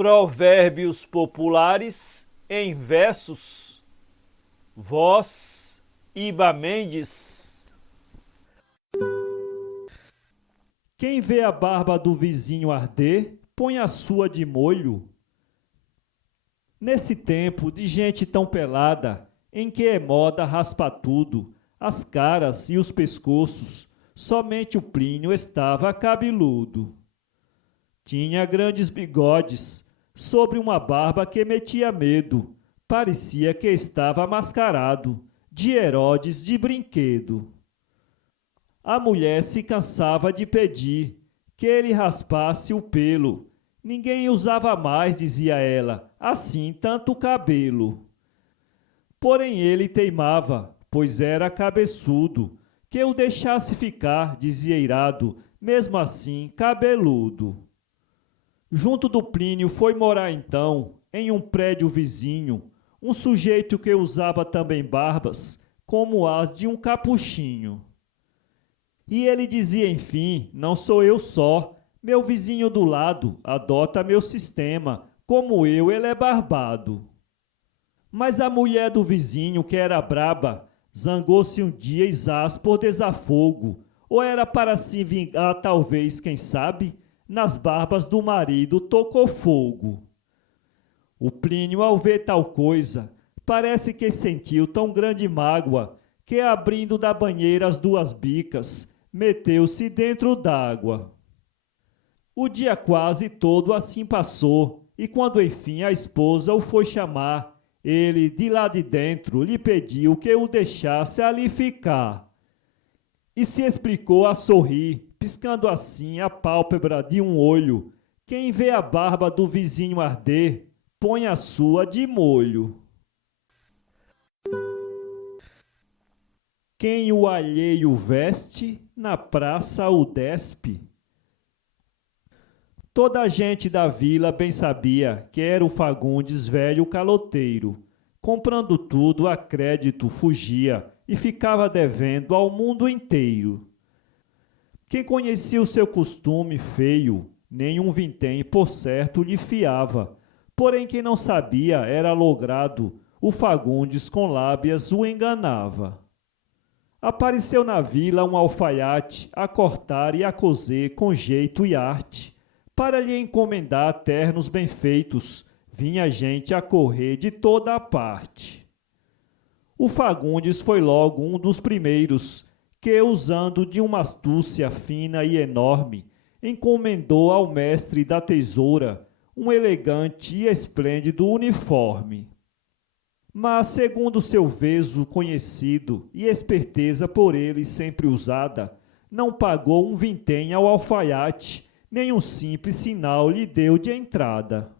Provérbios populares em versos. Voz Iba Mendes. Quem vê a barba do vizinho arder, põe a sua de molho. Nesse tempo de gente tão pelada, em que é moda raspar tudo, as caras e os pescoços, somente o Plínio estava cabeludo. Tinha grandes bigodes, sobre uma barba que metia medo, parecia que estava mascarado, de Herodes de brinquedo. A mulher se cansava de pedir que ele raspasse o pelo. Ninguém usava mais, dizia ela, assim tanto cabelo. Porém ele teimava, pois era cabeçudo, que o deixasse ficar, dizia irado, mesmo assim cabeludo. Junto do Plínio foi morar então, em um prédio vizinho, um sujeito que usava também barbas, como as de um capuchinho. E ele dizia, enfim, não sou eu só, meu vizinho do lado adota meu sistema, como eu ele é barbado. Mas a mulher do vizinho, que era braba, zangou-se um dia e zás por desafogo, ou era para se vingar talvez, quem sabe, nas barbas do marido tocou fogo. O Plínio, ao ver tal coisa, parece que sentiu tão grande mágoa, que abrindo da banheira as duas bicas, meteu-se dentro d'água. O dia quase todo assim passou, e quando enfim a esposa o foi chamar, ele, de lá de dentro, lhe pediu que o deixasse ali ficar. E se explicou a sorrir, piscando assim a pálpebra de um olho. Quem vê a barba do vizinho arder, põe a sua de molho. Quem o alheio veste, na praça o despe. Toda a gente da vila bem sabia que era o Fagundes velho caloteiro. Comprando tudo a crédito fugia e ficava devendo ao mundo inteiro. Quem conhecia o seu costume feio, nenhum vintém por certo lhe fiava. Porém quem não sabia era logrado, o Fagundes com lábias o enganava. Apareceu na vila um alfaiate a cortar e a coser com jeito e arte. Para lhe encomendar ternos bem feitos, vinha gente a correr de toda a parte. O Fagundes foi logo um dos primeiros que, usando de uma astúcia fina e enorme, encomendou ao mestre da tesoura um elegante e esplêndido uniforme. Mas, segundo seu veso conhecido e esperteza por ele sempre usada, não pagou um vintém ao alfaiate, nem um simples sinal lhe deu de entrada.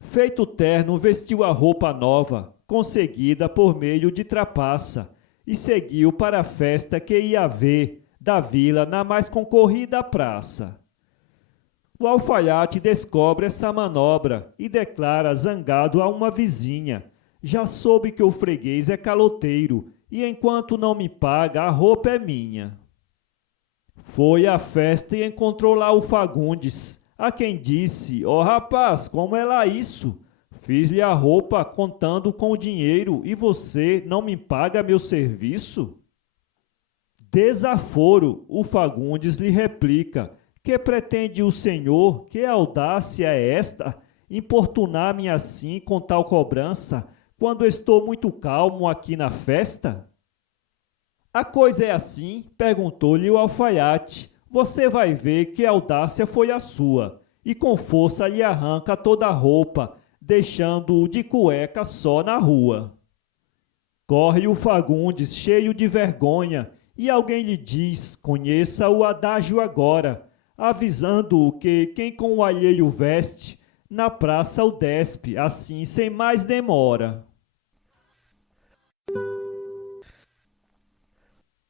Feito o terno, vestiu a roupa nova, conseguida por meio de trapaça, e seguiu para a festa que ia haver da vila na mais concorrida praça. O alfaiate descobre essa manobra e declara zangado a uma vizinha: já soube que o freguês é caloteiro, e enquanto não me paga, a roupa é minha. Foi à festa e encontrou lá o Fagundes, a quem disse: ó rapaz, como é lá isso? Fiz-lhe a roupa contando com o dinheiro e você não me paga meu serviço? Desaforo, o Fagundes lhe replica: que pretende o senhor? Que audácia é esta? Importunar-me assim com tal cobrança, quando estou muito calmo aqui na festa? A coisa é assim, perguntou-lhe o alfaiate. Você vai ver que audácia foi a sua, e com força lhe arranca toda a roupa, deixando-o de cueca só na rua. Corre o Fagundes, cheio de vergonha, e alguém lhe diz: conheça o adágio agora, avisando-o que quem com o alheio veste, na praça o despe, assim sem mais demora.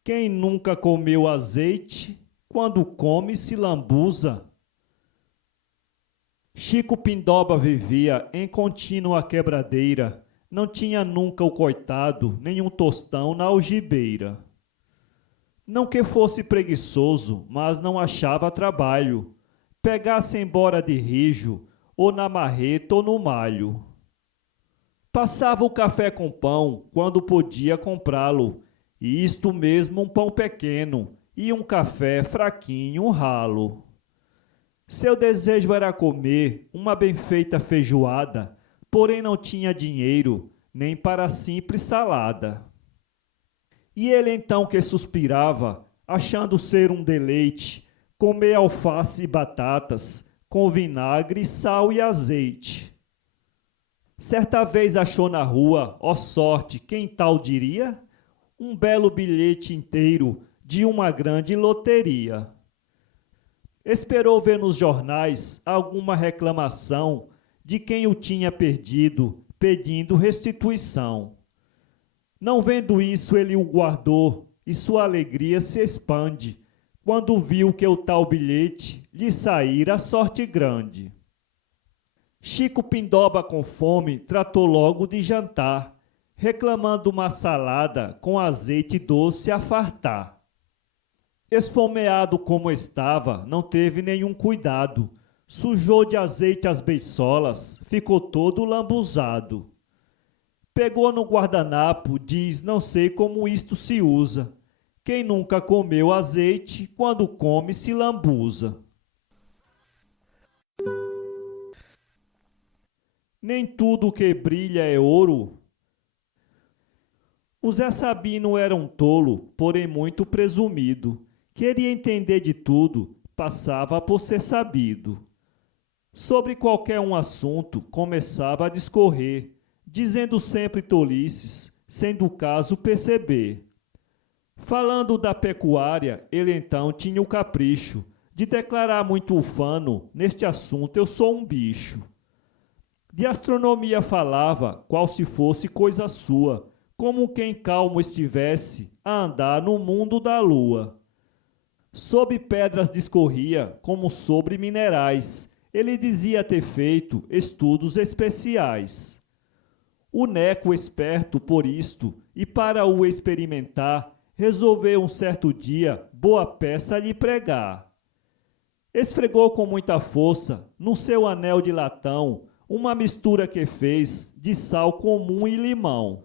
Quem nunca comeu azeite, quando come se lambuza. Chico Pindoba vivia em contínua quebradeira, não tinha nunca o coitado, nenhum tostão na algibeira. Não que fosse preguiçoso, mas não achava trabalho. Pegasse embora de rijo, ou na marreta ou no malho. Passava o café com pão quando podia comprá-lo, e isto mesmo um pão pequeno e um café fraquinho, ralo. Seu desejo era comer uma bem feita feijoada, porém não tinha dinheiro nem para a simples salada. E ele então que suspirava, achando ser um deleite, comer alface e batatas, com vinagre, sal e azeite. Certa vez achou na rua, ó sorte, quem tal diria? Um belo bilhete inteiro de uma grande loteria. Esperou ver nos jornais alguma reclamação de quem o tinha perdido, pedindo restituição. Não vendo isso, ele o guardou, e sua alegria se expande, quando viu que o tal bilhete lhe saíra sorte grande. Chico Pindoba, com fome, tratou logo de jantar, reclamando uma salada com azeite doce a fartar. Esfomeado como estava, não teve nenhum cuidado, sujou de azeite as beiçolas, ficou todo lambuzado. Pegou no guardanapo, diz, não sei como isto se usa. Quem nunca comeu azeite, quando come se lambuza. Nem tudo que brilha é ouro. O Zé Sabino era um tolo, porém muito presumido. Queria entender de tudo, passava por ser sabido. Sobre qualquer um assunto, começava a discorrer, dizendo sempre tolices, sem do caso perceber. Falando da pecuária, ele então tinha o capricho de declarar muito ufano, neste assunto eu sou um bicho. De astronomia falava, qual se fosse coisa sua, como quem calmo estivesse a andar no mundo da lua. Sob pedras discorria, como sobre minerais, ele dizia ter feito estudos especiais. O Neco, esperto por isto, e para o experimentar, resolveu um certo dia boa peça lhe pregar. Esfregou com muita força, no seu anel de latão, uma mistura que fez de sal comum e limão.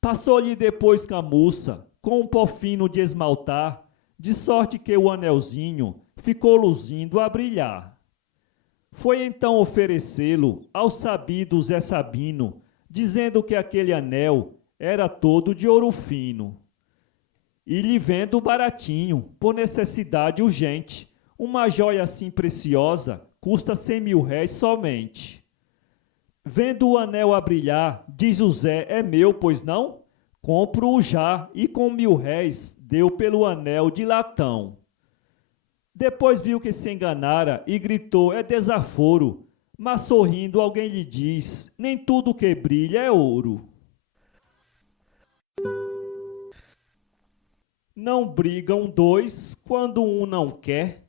Passou-lhe depois camuça, com um pó fino de esmaltar, de sorte que o anelzinho ficou luzindo a brilhar. Foi então oferecê-lo ao sabido Zé Sabino, dizendo que aquele anel era todo de ouro fino. E lhe vendo baratinho, por necessidade urgente, uma joia assim preciosa, custa 100.000 réis somente. Vendo o anel a brilhar, diz o Zé, é meu, pois não? Compro-o já, e com 1.000 réis deu pelo anel de latão. Depois viu que se enganara e gritou, é desaforo. Mas sorrindo alguém lhe diz, nem tudo que brilha é ouro. Não brigam dois quando um não quer.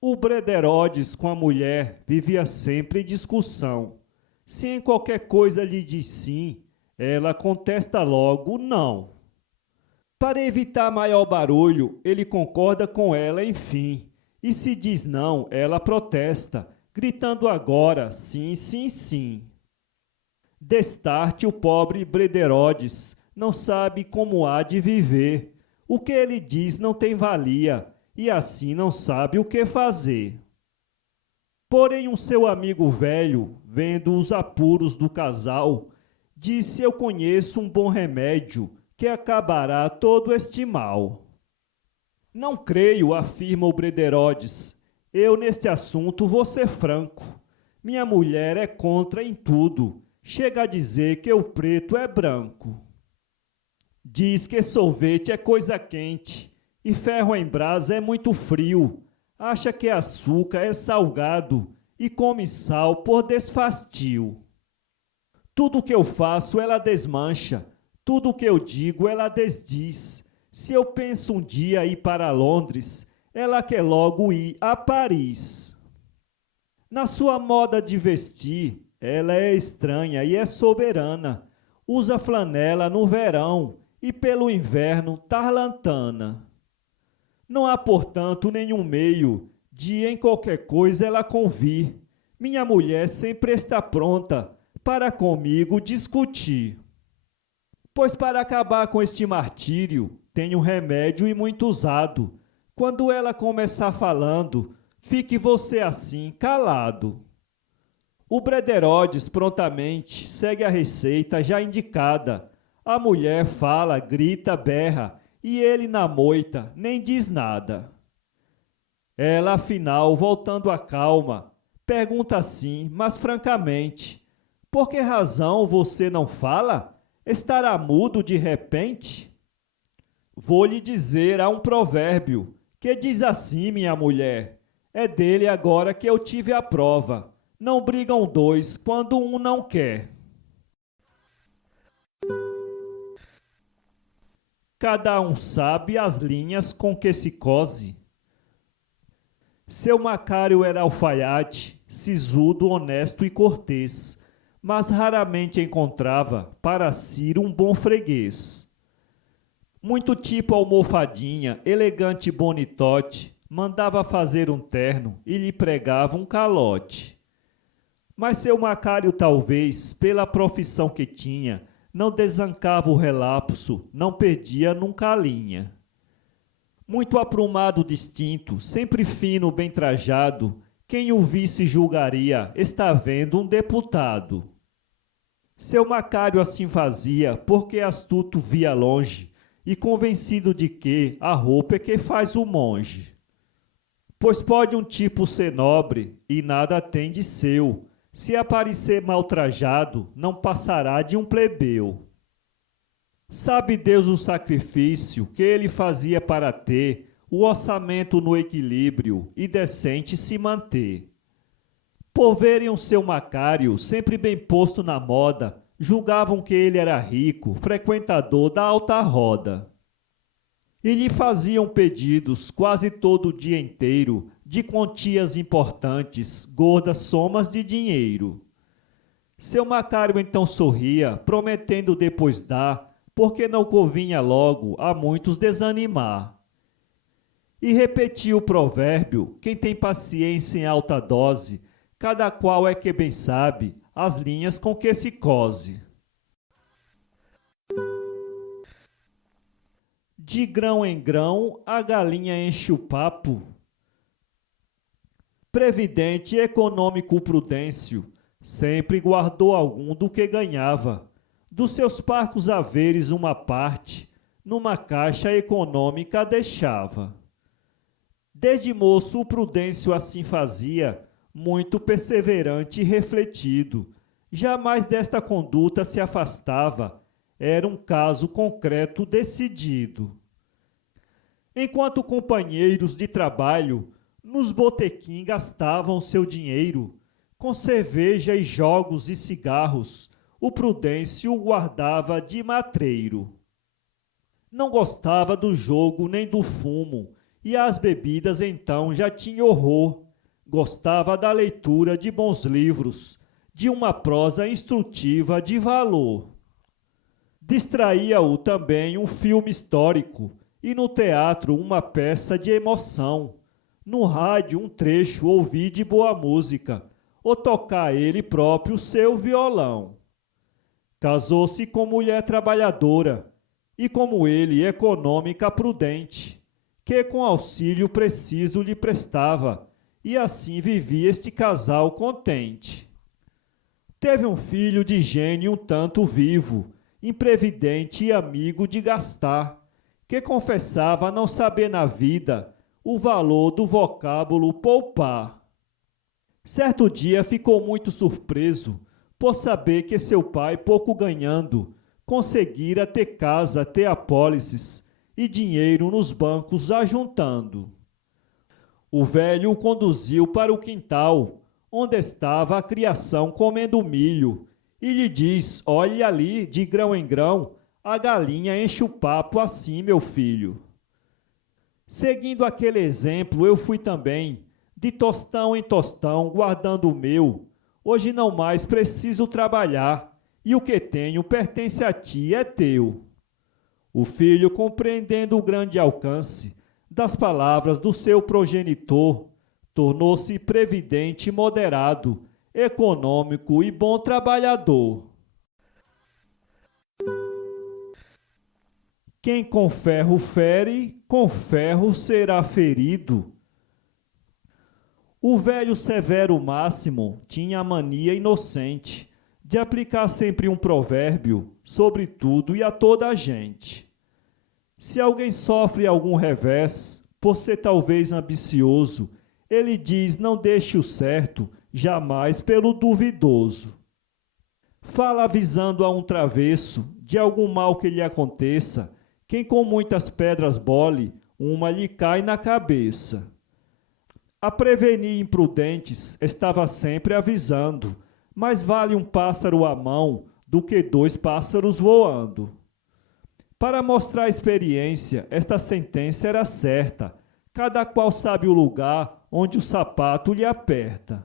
O Brederodes com a mulher vivia sempre em discussão. Se em qualquer coisa lhe diz sim, ela contesta logo não. Para evitar maior barulho, ele concorda com ela enfim. E se diz não, ela protesta, gritando agora sim, sim, sim. Destarte o pobre Brederodes, não sabe como há de viver. O que ele diz não tem valia, e assim não sabe o que fazer. Porém um seu amigo velho, vendo os apuros do casal, disse, eu conheço um bom remédio, que acabará todo este mal. Não creio, afirma o Brederodes. Eu neste assunto vou ser franco. Minha mulher é contra em tudo. Chega a dizer que o preto é branco. Diz que sorvete é coisa quente e ferro em brasa é muito frio. Acha que açúcar é salgado e come sal por desfastio. Tudo que eu faço ela desmancha, tudo que eu digo ela desdiz. Se eu penso um dia ir para Londres, ela quer logo ir a Paris. Na sua moda de vestir, ela é estranha e é soberana. Usa flanela no verão e pelo inverno tarlantana. Não há, portanto, nenhum meio Dia em qualquer coisa ela convir. Minha mulher sempre está pronta para comigo discutir. Pois para acabar com este martírio, tenho remédio e muito usado. Quando ela começar falando, fique você assim, calado. O Brederodes prontamente segue a receita já indicada. A mulher fala, grita, berra, e ele na moita nem diz nada. Ela, afinal, voltando à calma, pergunta assim, mas francamente: por que razão você não fala? Estará mudo de repente? Vou lhe dizer, há um provérbio que diz assim, minha mulher. É dele agora que eu tive a prova. Não brigam dois quando um não quer. Cada um sabe as linhas com que se cose. Seu Macário era alfaiate, sisudo, honesto e cortês, mas raramente encontrava para Ciro um bom freguês. Muito tipo almofadinha, elegante bonitote, mandava fazer um terno e lhe pregava um calote. Mas seu Macário talvez, pela profissão que tinha, não desancava o relapso, não perdia nunca a linha. Muito aprumado distinto, sempre fino, bem trajado, quem o visse julgaria, está vendo um deputado. Seu Macário assim fazia, porque astuto via longe, e convencido de que a roupa é que faz o monge. Pois pode um tipo ser nobre, e nada tem de seu, se aparecer mal trajado, não passará de um plebeu. Sabe Deus o sacrifício que ele fazia para ter o orçamento no equilíbrio e decente se manter. Por verem o seu Macário sempre bem posto na moda, julgavam que ele era rico, frequentador da alta roda. E lhe faziam pedidos quase todo o dia inteiro de quantias importantes, gordas somas de dinheiro. Seu Macário então sorria, prometendo depois dar, porque não convinha logo a muitos desanimar. E repetia o provérbio: quem tem paciência em alta dose, cada qual é que bem sabe as linhas com que se cose. De grão em grão, a galinha enche o papo. Previdente e econômico Prudêncio sempre guardou algum do que ganhava. Dos seus parcos haveres uma parte, numa caixa econômica deixava. Desde moço o Prudêncio assim fazia, muito perseverante e refletido. Jamais desta conduta se afastava, era um caso concreto decidido. Enquanto companheiros de trabalho, nos botequim gastavam seu dinheiro, com cerveja e jogos e cigarros, o Prudêncio guardava de matreiro. Não gostava do jogo nem do fumo, e às bebidas então já tinha horror. Gostava da leitura de bons livros, de uma prosa instrutiva de valor. Distraía-o também um filme histórico, e no teatro uma peça de emoção. No rádio um trecho ouvir de boa música, ou tocar ele próprio seu violão. Casou-se com mulher trabalhadora, e como ele, econômica prudente, que com auxílio preciso lhe prestava, e assim vivia este casal contente. Teve um filho de gênio um tanto vivo, imprevidente e amigo de gastar, que confessava não saber na vida o valor do vocábulo poupar. Certo dia ficou muito surpreso por saber que seu pai, pouco ganhando, conseguira ter casa, ter apólices e dinheiro nos bancos ajuntando. O velho o conduziu para o quintal, onde estava a criação comendo milho, e lhe diz: olhe ali, de grão em grão, a galinha enche o papo assim, meu filho. Seguindo aquele exemplo, eu fui também, de tostão em tostão, guardando o meu. Hoje não mais preciso trabalhar, e o que tenho pertence a ti, é teu. O filho, compreendendo o grande alcance das palavras do seu progenitor, tornou-se previdente e moderado, econômico e bom trabalhador. Quem com ferro fere, com ferro será ferido. O velho Severo Máximo tinha a mania inocente de aplicar sempre um provérbio sobre tudo e a toda a gente. Se alguém sofre algum revés, por ser talvez ambicioso, ele diz: não deixe o certo jamais pelo duvidoso. Fala avisando a um travesso de algum mal que lhe aconteça. Quem com muitas pedras bole, uma lhe cai na cabeça. A prevenir imprudentes estava sempre avisando, mais vale um pássaro à mão do que 2 pássaros voando. Para mostrar a experiência, esta sentença era certa, cada qual sabe o lugar onde o sapato lhe aperta.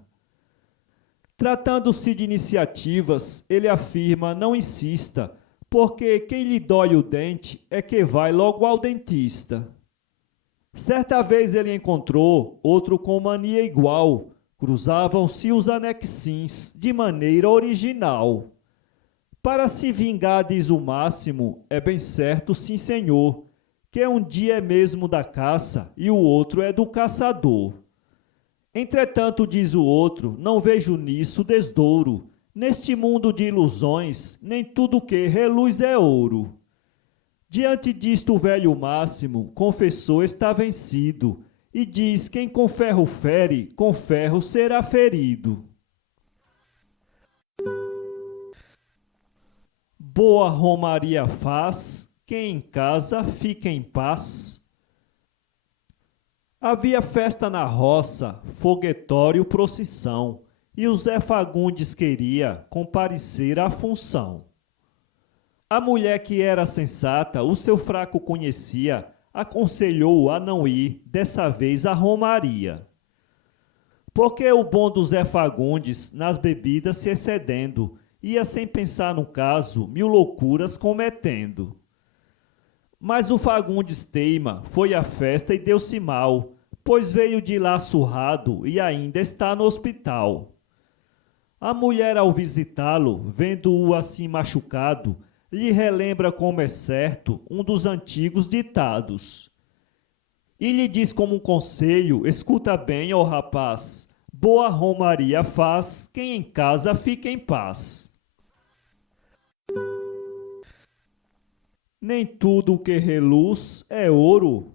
Tratando-se de iniciativas, ele afirma: não insista, porque quem lhe dói o dente é que vai logo ao dentista. Certa vez ele encontrou outro com mania igual, cruzavam-se os anexins de maneira original. Para se vingar, diz o Máximo, é bem certo, sim senhor, que um dia é mesmo da caça e o outro é do caçador. Entretanto, diz o outro, não vejo nisso desdouro, neste mundo de ilusões, nem tudo que reluz é ouro. Diante disto o velho Máximo confessou estar vencido e diz: quem com ferro fere, com ferro será ferido. Boa romaria faz, quem em casa fica em paz. Havia festa na roça, foguetório, procissão, e o Zé Fagundes queria comparecer à função. A mulher, que era sensata, o seu fraco conhecia, aconselhou-o a não ir, dessa vez, à romaria. Porque o bom do Zé Fagundes, nas bebidas se excedendo, ia sem pensar no caso, 1000 loucuras cometendo. Mas o Fagundes teima, foi à festa e deu-se mal, pois veio de lá surrado e ainda está no hospital. A mulher, ao visitá-lo, vendo-o assim machucado, lhe relembra, como é certo, um dos antigos ditados. E lhe diz como um conselho: escuta bem, ó rapaz, boa romaria faz, quem em casa fica em paz. Nem tudo que reluz é ouro.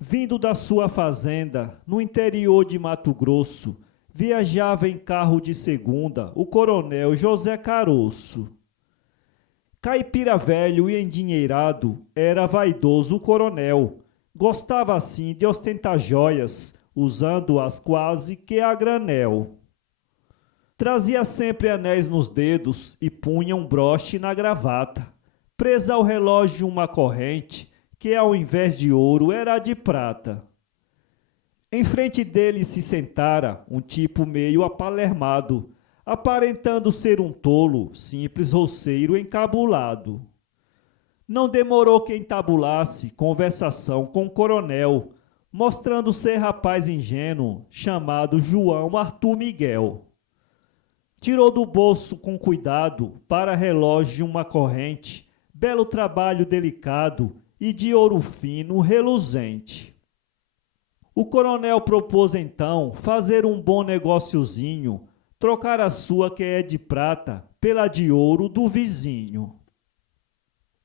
Vindo da sua fazenda, no interior de Mato Grosso, viajava em carro de segunda o coronel José Caroço. Caipira velho e endinheirado, era vaidoso o coronel. Gostava assim de ostentar joias, usando-as quase que a granel. Trazia sempre anéis nos dedos e punha um broche na gravata. Presa ao relógio uma corrente, que ao invés de ouro era de prata. Em frente dele se sentara um tipo meio apalermado, aparentando ser um tolo, simples roceiro encabulado. Não demorou que entabulasse conversação com o coronel, mostrando ser rapaz ingênuo, chamado João Arthur Miguel. Tirou do bolso com cuidado, para relógio uma corrente, belo trabalho delicado e de ouro fino reluzente. O coronel propôs então fazer um bom negóciozinho, trocar a sua, que é de prata, pela de ouro do vizinho.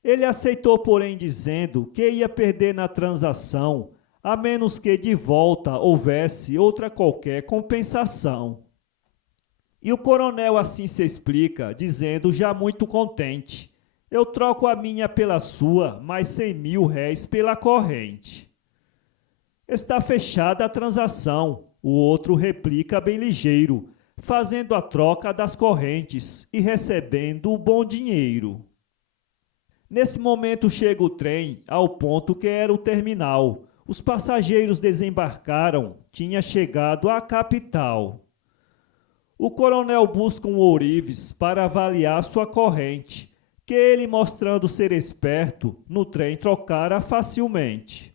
Ele aceitou, porém, dizendo que ia perder na transação, a menos que de volta houvesse outra qualquer compensação. E o coronel assim se explica, dizendo já muito contente: eu troco a minha pela sua, mais 100.000 réis pela corrente. Está fechada a transação, o outro replica bem ligeiro, fazendo a troca das correntes e recebendo o bom dinheiro. Nesse momento chega o trem ao ponto que era o terminal. Os passageiros desembarcaram, tinha chegado à capital. O coronel busca um ourives para avaliar sua corrente, que ele, mostrando ser esperto, no trem trocara facilmente.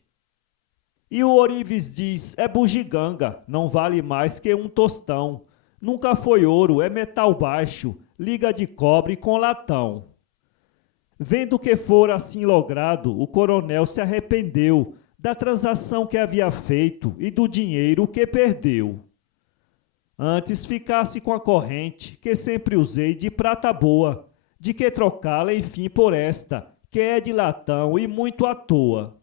E o ourives diz, é bugiganga, não vale mais que um tostão. Nunca foi ouro, é metal baixo, liga de cobre com latão. Vendo que fora assim logrado, o coronel se arrependeu da transação que havia feito e do dinheiro que perdeu. Antes ficasse com a corrente, que sempre usei de prata boa, de que trocá-la enfim por esta, que é de latão e muito à toa.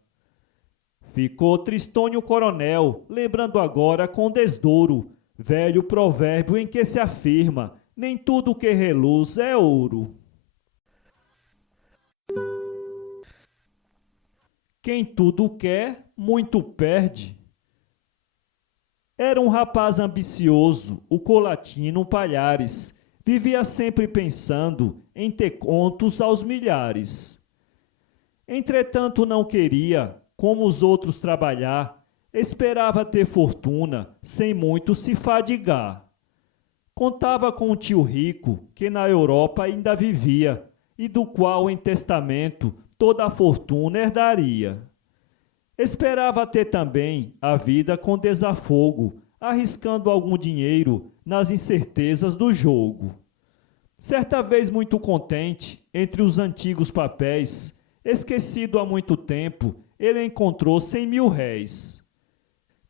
Ficou tristonho o coronel, lembrando agora com desdouro, velho provérbio em que se afirma, nem tudo que reluz é ouro. Quem tudo quer, muito perde. Era um rapaz ambicioso, o Colatino Palhares. Vivia sempre pensando em ter contos aos milhares. Entretanto não queria, como os outros, trabalhar. Esperava ter fortuna, sem muito se fadigar. Contava com um tio rico, que na Europa ainda vivia, e do qual em testamento toda a fortuna herdaria. Esperava ter também a vida com desafogo, arriscando algum dinheiro nas incertezas do jogo. Certa vez, muito contente, entre os antigos papéis, esquecido há muito tempo, ele encontrou 100.000 réis.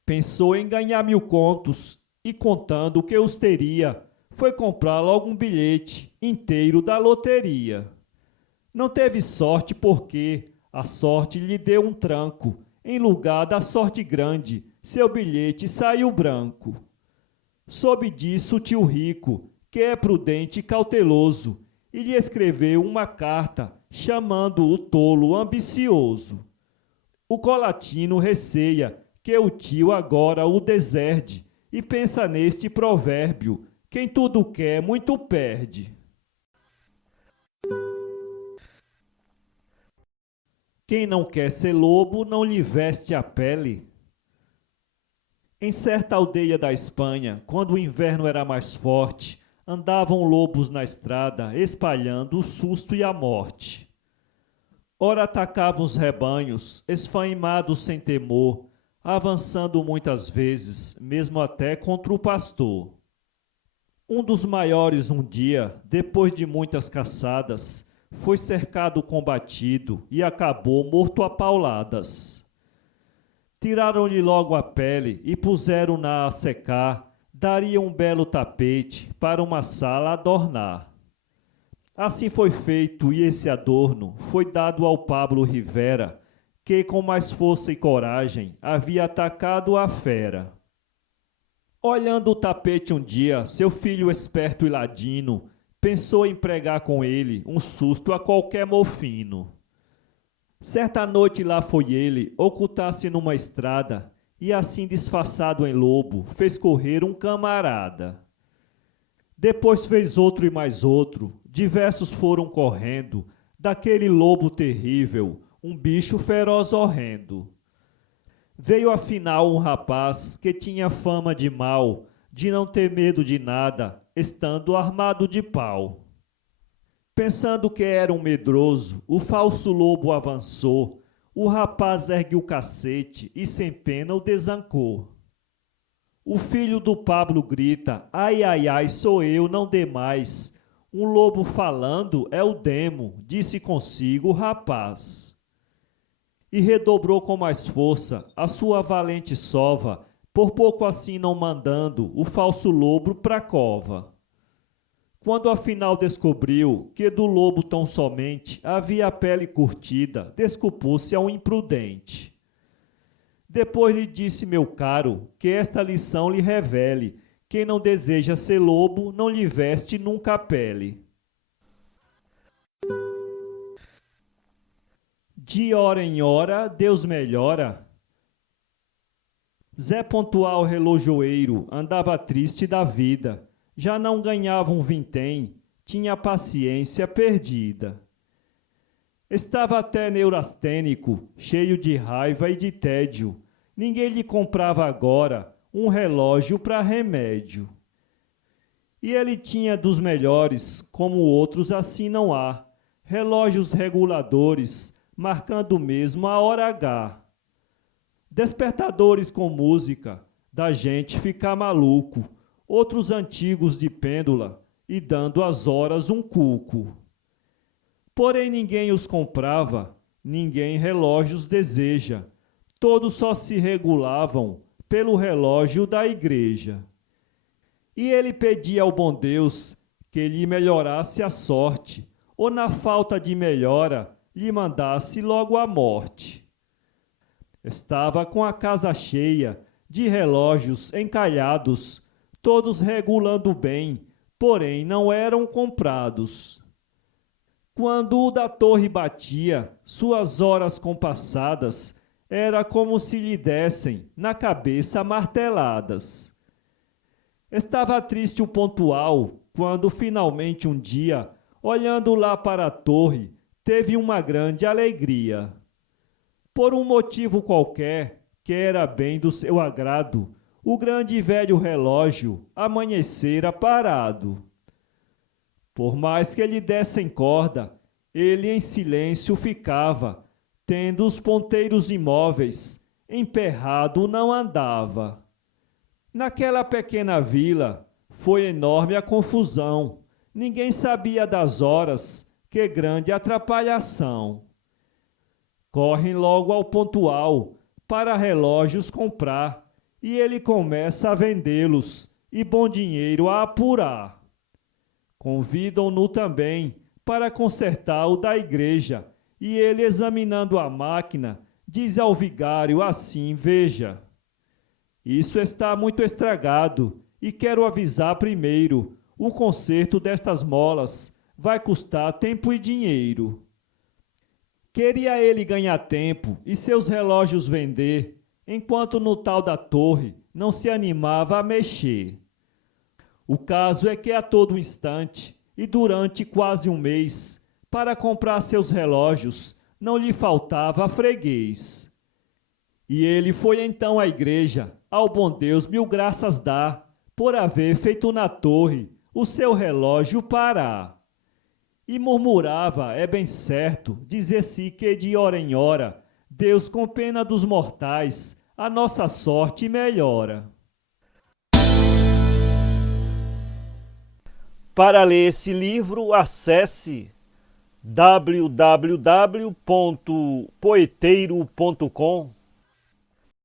Pensou em ganhar 1.000 contos e, contando o que os teria, foi comprar logo um bilhete inteiro da loteria. Não teve sorte porque a sorte lhe deu um tranco. Em lugar da sorte grande, seu bilhete saiu branco. Soube disso o tio rico, que é prudente e cauteloso, e lhe escreveu uma carta chamando o tolo ambicioso. O Colatino receia que o tio agora o deserde e pensa neste provérbio: quem tudo quer, muito perde. Quem não quer ser lobo, não lhe veste a pele. Em certa aldeia da Espanha, quando o inverno era mais forte, andavam lobos na estrada, espalhando o susto e a morte. Ora atacavam os rebanhos, esfaimados sem temor, avançando muitas vezes, mesmo até contra o pastor. Um dos maiores um dia, depois de muitas caçadas, foi cercado combatido e acabou morto a pauladas. Tiraram-lhe logo a pele e puseram-na a secar, daria um belo tapete para uma sala adornar. Assim foi feito e esse adorno foi dado ao Pablo Rivera, que com mais força e coragem havia atacado a fera. Olhando o tapete um dia, seu filho esperto e ladino pensou em pregar com ele um susto a qualquer mofino. Certa noite lá foi ele, ocultar-se numa estrada, e assim disfarçado em lobo, fez correr um camarada. Depois fez outro e mais outro, diversos foram correndo, daquele lobo terrível, um bicho feroz horrendo. Veio afinal um rapaz que tinha fama de mau, de não ter medo de nada, estando armado de pau. Pensando que era um medroso, o falso lobo avançou, o rapaz ergue o cacete e sem pena o desancou. O filho do Pablo grita, ai, ai, ai, sou eu, não dê mais. Um lobo falando é o demo, disse consigo o rapaz. E redobrou com mais força a sua valente sova, por pouco assim não mandando o falso lobo pra cova. Quando afinal descobriu que do lobo tão somente havia a pele curtida, desculpou-se ao imprudente. Depois lhe disse, meu caro, que esta lição lhe revele: quem não deseja ser lobo, não lhe veste nunca a pele. De hora em hora, Deus melhora. Zé Pontual relojoeiro andava triste da vida, já não ganhava um vintém, tinha a paciência perdida. Estava até neurastênico, cheio de raiva e de tédio. Ninguém lhe comprava agora um relógio para remédio. E ele tinha dos melhores, como outros assim não há, relógios reguladores, marcando mesmo a hora H. despertadores com música, da gente ficar maluco, outros antigos de pêndula e dando às horas um cuco. Porém ninguém os comprava, ninguém relógios deseja, todos só se regulavam pelo relógio da igreja. E ele pedia ao bom Deus que lhe melhorasse a sorte, ou na falta de melhora lhe mandasse logo a morte. Estava com a casa cheia de relógios encalhados, todos regulando bem, porém não eram comprados. Quando o da torre batia, suas horas compassadas, era como se lhe dessem na cabeça marteladas. Estava triste o pontual, quando finalmente um dia, olhando lá para a torre, teve uma grande alegria. Por um motivo qualquer, que era bem do seu agrado, o grande velho relógio amanhecera parado. Por mais que lhe dessem corda, ele em silêncio ficava, tendo os ponteiros imóveis, emperrado não andava. Naquela pequena vila foi enorme a confusão, ninguém sabia das horas, que grande atrapalhação. Correm logo ao pontual, para relógios comprar, e ele começa a vendê-los, e bom dinheiro a apurar. Convidam-no também para consertar o da igreja, e ele, examinando a máquina, diz ao vigário assim: veja, isso está muito estragado, e quero avisar primeiro, o conserto destas molas vai custar tempo e dinheiro. Queria ele ganhar tempo e seus relógios vender, enquanto no tal da torre não se animava a mexer. O caso é que a todo instante, e durante quase um mês, para comprar seus relógios, não lhe faltava freguês. E ele foi então à igreja, ao bom Deus 1000 graças dar, por haver feito na torre o seu relógio parar. E murmurava, é bem certo, dizer-se que de hora em hora, Deus com pena dos mortais, a nossa sorte melhora. Para ler esse livro, acesse www.poeteiro.com